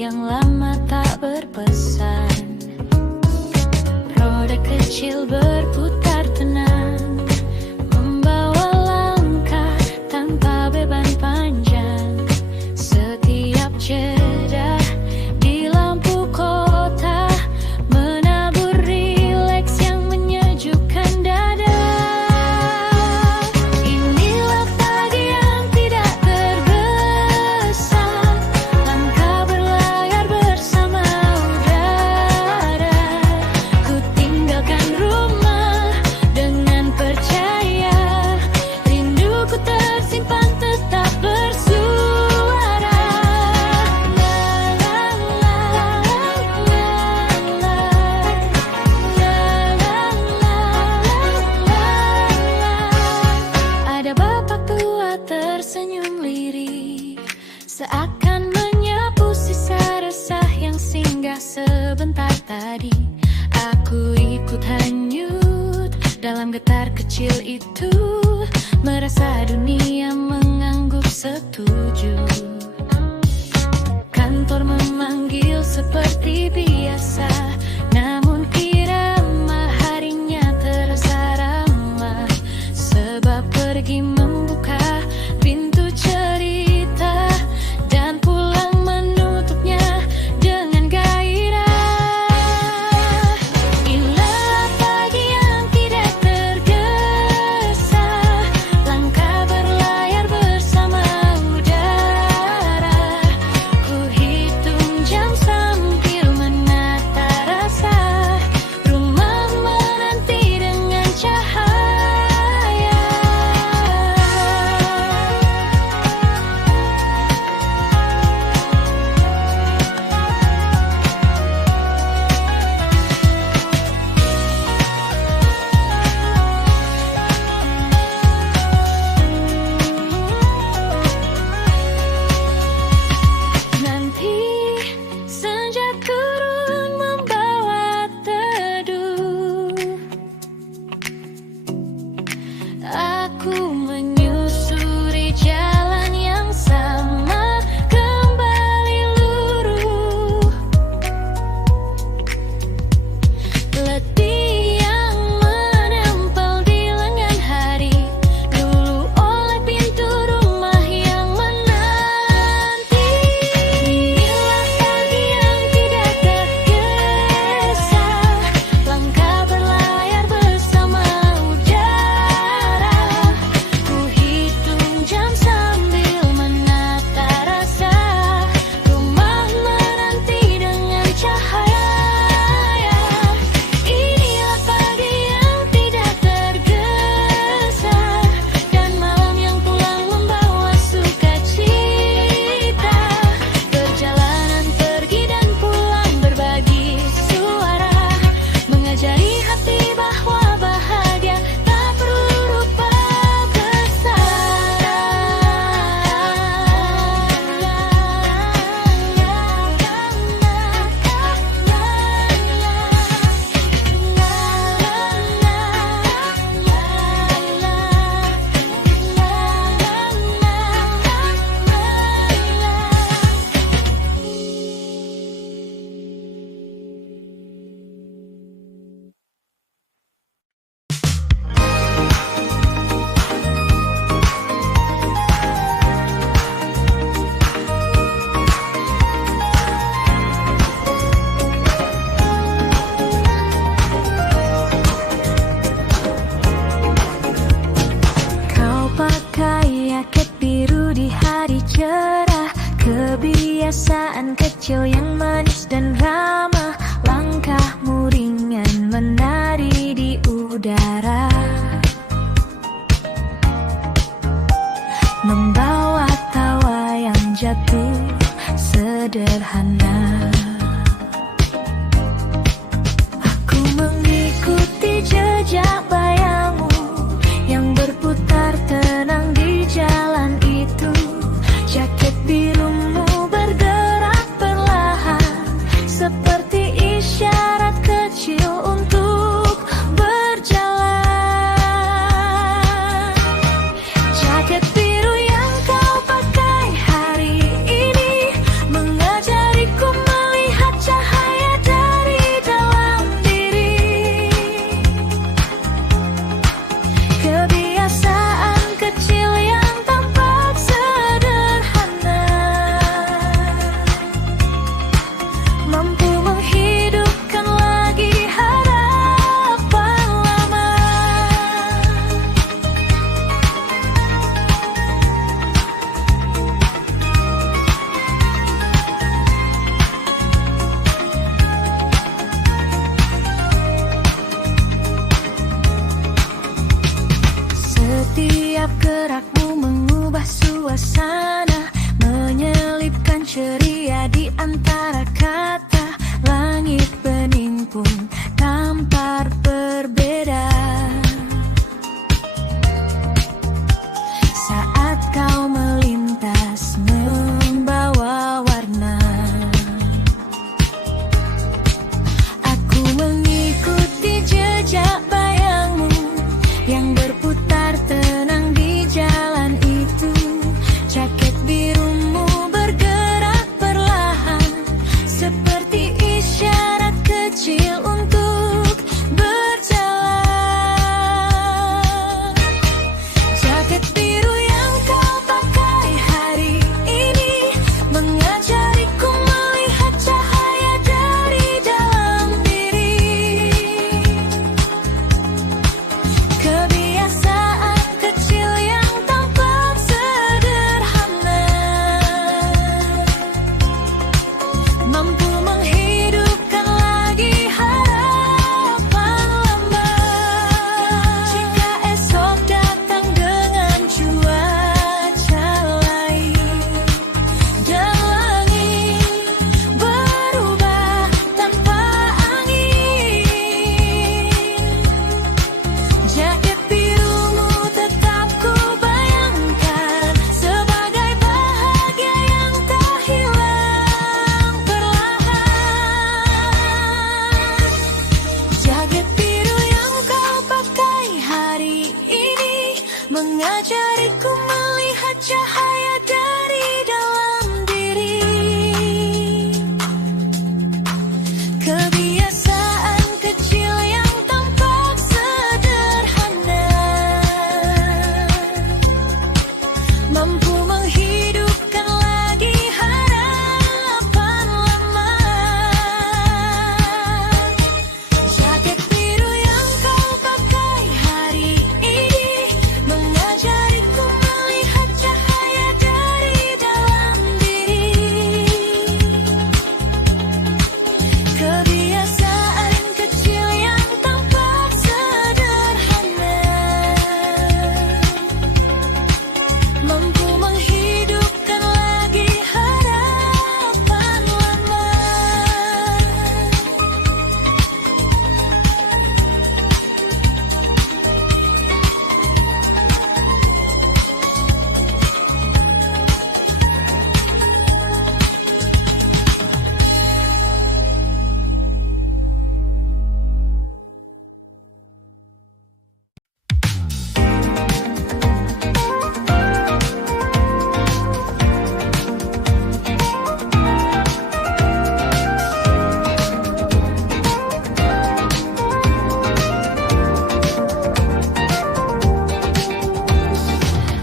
yang lama tak berpesan. Roda kecil berputar tenang, membawa langkah tanpa beban panjang. Setiap jeda di lampu kota menabur rileks yang menyejukkan dada. Inilah pagi yang tidak tergesa, langkah berlayar bersama udara. Ku tinggalkan rumah dengan percaya, rinduku tersimpan tetap bersuara. La la la la la, la la la la. Ada bapak tua tersenyum lirik, seakan menyapu sisa resah yang singgah sebentar tadi. Aku ikut hanyut dalam getar kecil itu, merasa dunia mengangguk setuju. Kantor memanggil seperti biasa, namun irama harinya terasa ramah. Sebab pergi membuka pintu cerita dan pulang menutupnya dengan gairah. Inilah pagi yang tidak tergesa, langkah berlayar bersama udara. Ku hitung jam sambil menata Setiap gerakmu mengubah suasana, menyelipkan ceria di antara kata. Langit bening pun tampar berbeda saat kau melintas membawa warna. Aku mengikuti jejak bayangmu yang berputar tenang di jalan itu. Jaket birumu bergerak perlahan seperti isyarat kecil untuk berjalan. Jaket biru yang kau pakai hari ini mengajariku melihat cahaya dari dalam diri. Kebiasaan kecil yang tampak sederhana mampu menghidupkan lagi harapan lama. Jika esok datang dengan cuaca lain dan langit berubah tanpa angin, jaket birumu tetap ku bayangkan sebagai bahagia yang tak hilang perlahan. Jaket biru yang kau pakai hari ini mengajariku melihat cahaya dari dalam diri. Kebiasaan kecil yang tampak sederhana mampu menghidupkan lagi harapan lama. Jaket biru yang kau pakai hari ini mengajariku melihat cahaya dari dalam diri. Kebiasaan kecil yang tampak sederhana mampu menghidupkan lagi harapan lama.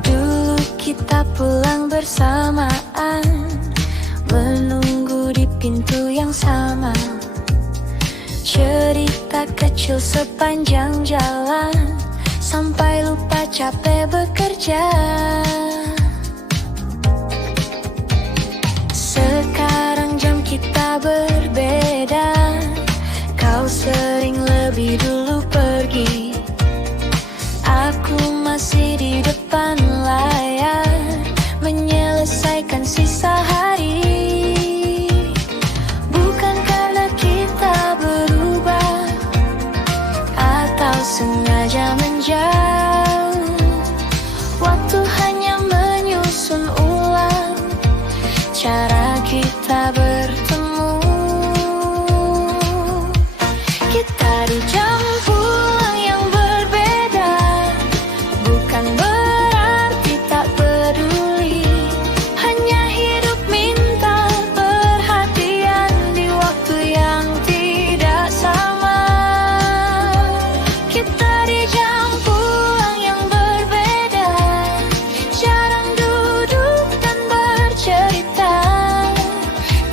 Dulu kita pulang bersamaan, menunggu di pintu yang sama. Cerita kecil sepanjang jalan, sampai lupa capek bekerja. Sekarang jam kita berbeda, kau sering lebih dulu pergi. Aku masih di depan layar, menyelesaikan sisa hari. Bukan karena kita berubah atau sengaja menjauh, waktu hanya menyusun ulang cara kita bertemu. Kita di jam pulang yang berbeda, bukan berarti tak peduli. Hanya hidup minta perhatian di waktu yang tidak sama. Kita di jam pulang yang berbeda, jarang duduk dan bercerita.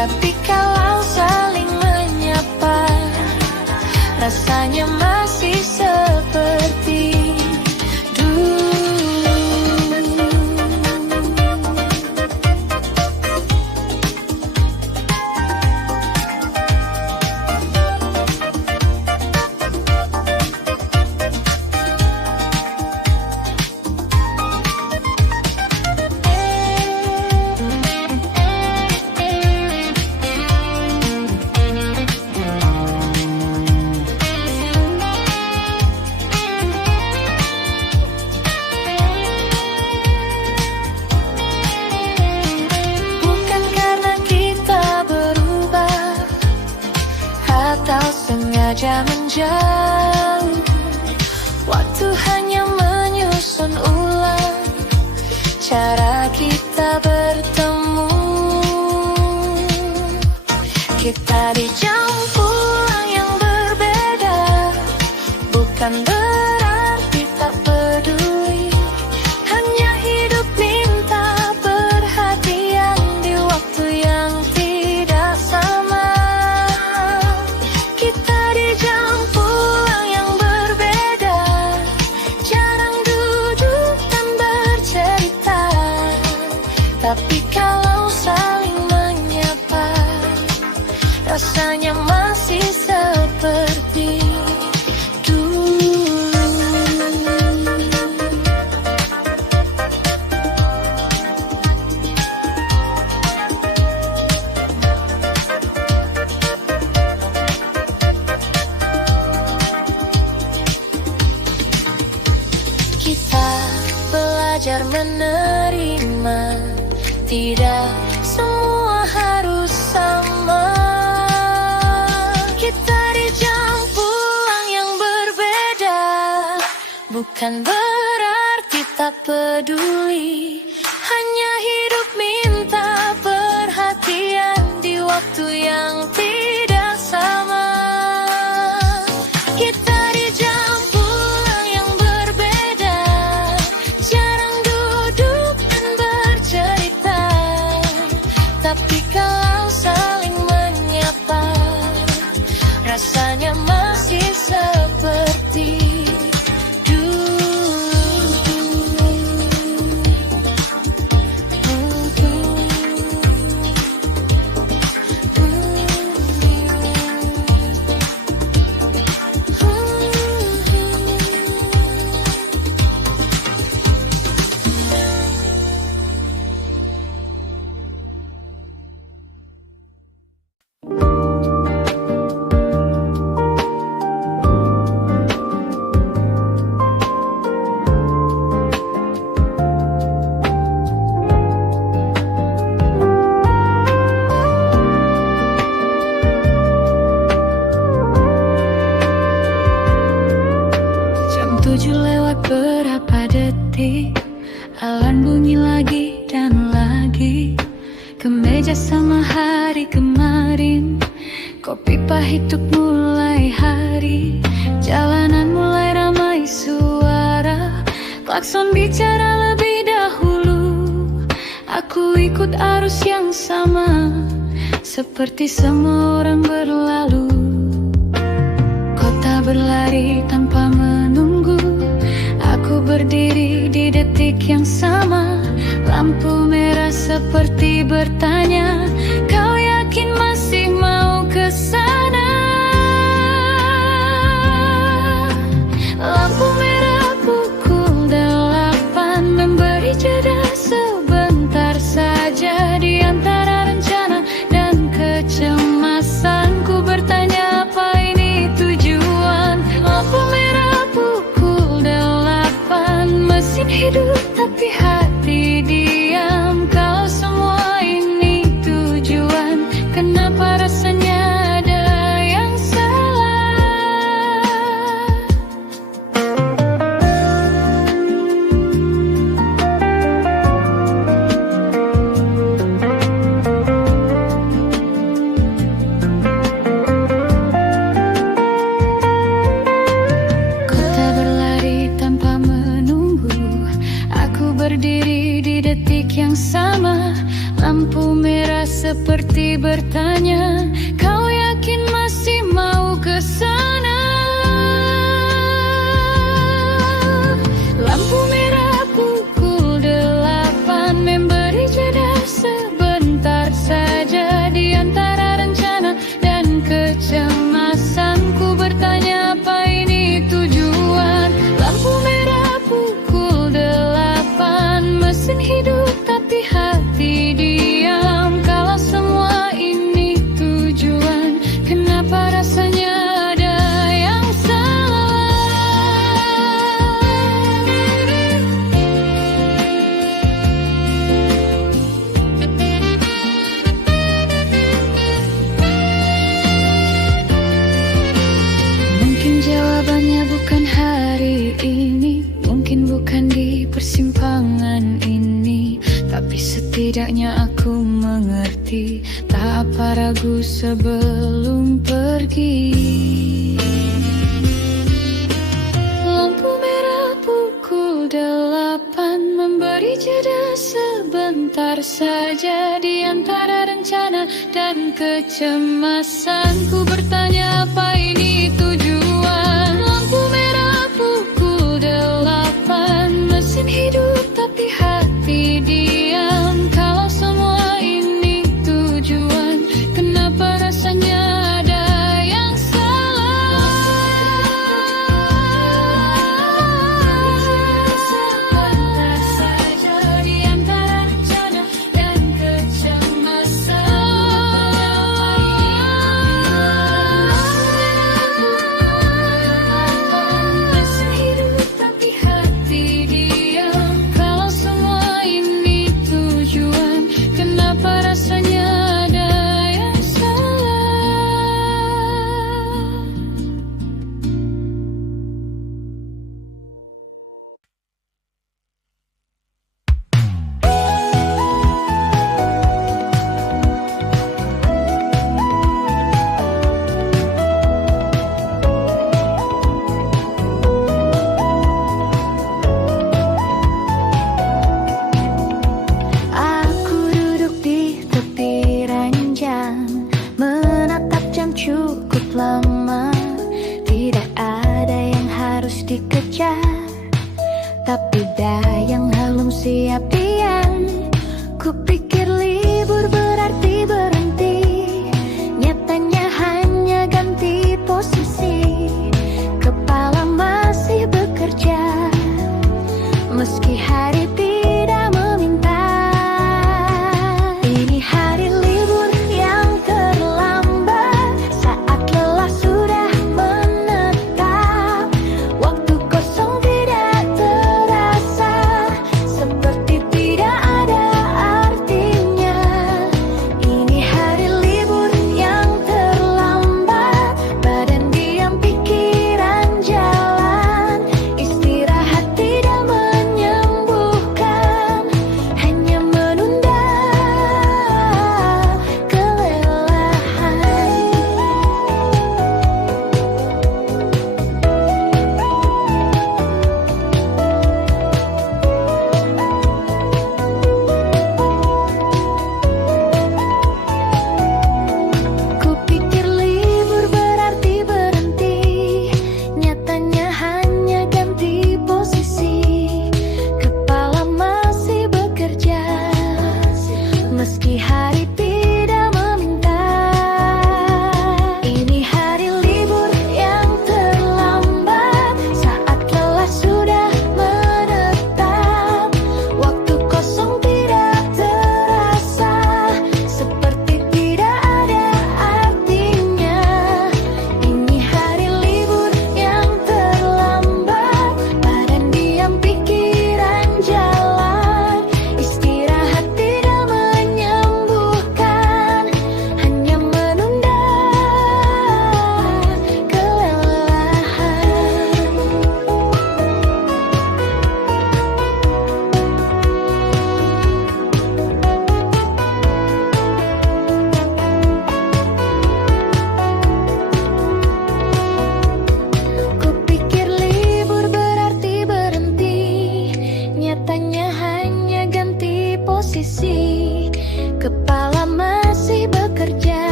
Tapi kalau saling menyapa, rasanya masih seperti dulu. saja menjauh. Waktu hanya menyusun ulang cara kita bertemu. Kita di jam pulang yang berbeda, bukan berarti tak peduli. Hanya hidup minta perhatian di waktu yang tidak sama. Kita di jam pulang yang berbeda, jarang duduk dan bercerita. Tapi kalau saling menyapa, rasanya masih seperti dulu. Kita belajar menerima, tidak semua harus sama. Kita di jam pulang yang berbeda, bukan berarti tak peduli. Hanya hidup minta perhatian di waktu yang tidak sama. Kita di jam pulang yang berbeda, jarang duduk dan bercerita. Tapi kalau saling menyapa, rasanya masih seperti dulu. Jam 7 lewat berapa detik, alarm bunyi lagi dan lagi. Ke meja sama hari kemarin, kopi pahit untuk mulai hari. Jalanan mulai ramai suara, klakson bicara lebih dahulu. Aku ikut arus yang sama, seperti semua orang berlalu. Kota berlari tanpa menunggu, aku berdiri di detik yang sama. Lampu merah seperti bertanya, kau yakin masih mau ke sana? Lampu merah pukul 8 memberi jeda sebentar saja di antara rencana dan kecemasan. Ku bertanya apa ini tujuan. Lampu merah pukul 8, mesin hidup tapi hati diam. Kalau semua ini tujuan, kenapa rasanya ada yang salah? Kota berlari tanpa menunggu, aku berdiri di detik yang sama. Lampu merah seperti bertanya, kau yakin masih mau ke sana? Lampu merah pukul 8 memberi jeda sebentar saja di antara rencana dan kecemasan. Ku bertanya apa ini tujuan. Lampu merah pukul 8, mesin hidup tapi hati diam. Kalau semua ini Jawabannya bukan hari ini, mungkin bukan di persimpangan ini, tapi setidaknya aku mengerti. Tak apa ragu sebelum pergi. Lampu merah pukul 8 memberi jeda sebentar saja di antara rencana dan kecemasan. Ku bertanya apa ini tujuan. Lampu merah pukul 8, mesin hidup tapi hati diam. Kalau semua ini tujuan, kenapa rasanya ada yang salah? Sebentar saja di antara rencana dan kecemasan. Mesin hidup tapi hati diam. Kalau semua ini tujuan, kenapa rasanya ada yang salah? Aku duduk di tepi ranjang, menatap jam cukup lama. Tidak ada yang harus dikejar, tapi dayang belum siap diam. Kupikir libur berarti berhenti, nyatanya hanya ganti posisi. Kepala masih bekerja, meski hari tidak meminta. Ini hari libur yang terlambat, saat lelah sudah menetap. Waktu kosong tidak terasa, seperti tidak ada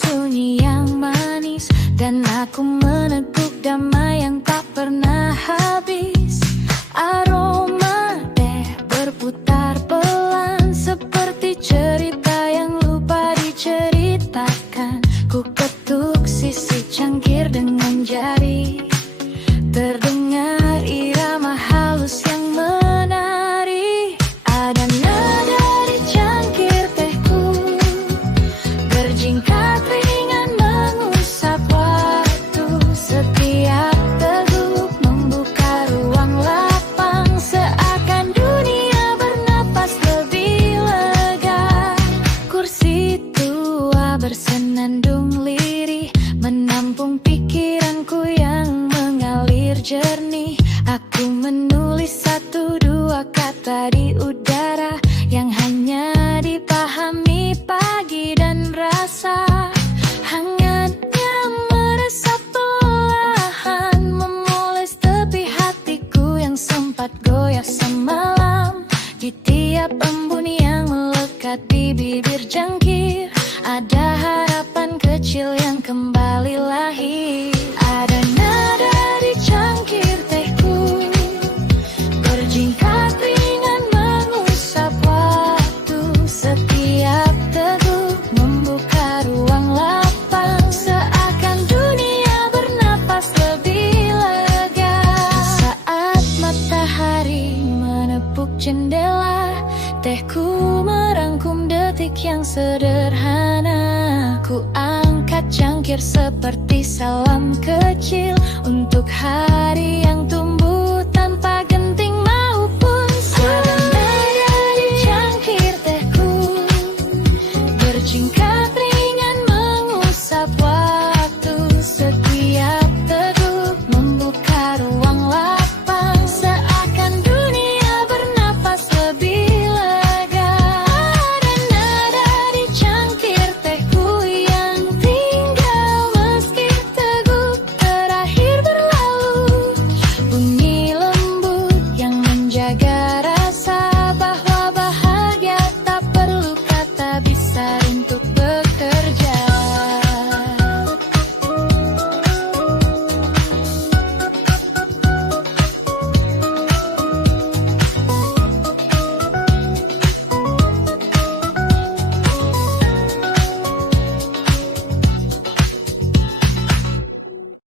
sunyi yang manis, dan aku meneguk damai yang tak pernah habis. Aroma teh berputar pelan seperti cerita yang lupa diceritakan. Ku ketuk sisi cangkir dengan jari, terdengar irama halus yang menari. Ada nada di cangkir tehku, berjingkat ringan mengusap waktu. Setiap teguk membuka ruang lapang, seakan dunia bernapas lebih lega. Kursi tua bersenandung lirih menampung pikiranku yang mengalir jernih. Aku menulis satu dua kata di udara yang hanya dipahami pagi dan rasa. Hangatnya meresap perlahan, memoles tepi hatiku yang sempat goyah semalam. Di tiap embun yang melekat di bibir jangkir, ada harapan kecil yang kembali lahir. Ada nada di cangkir tehku, berjingkat ringan mengusap waktu. Setiap teguk membuka ruang lapang, seakan dunia bernapas lebih lega. Saat matahari menepuk jendela, tehku merangkum detik yang sederhana. Ku angkat cangkir seperti salam kecil untuk hari yang tumbuh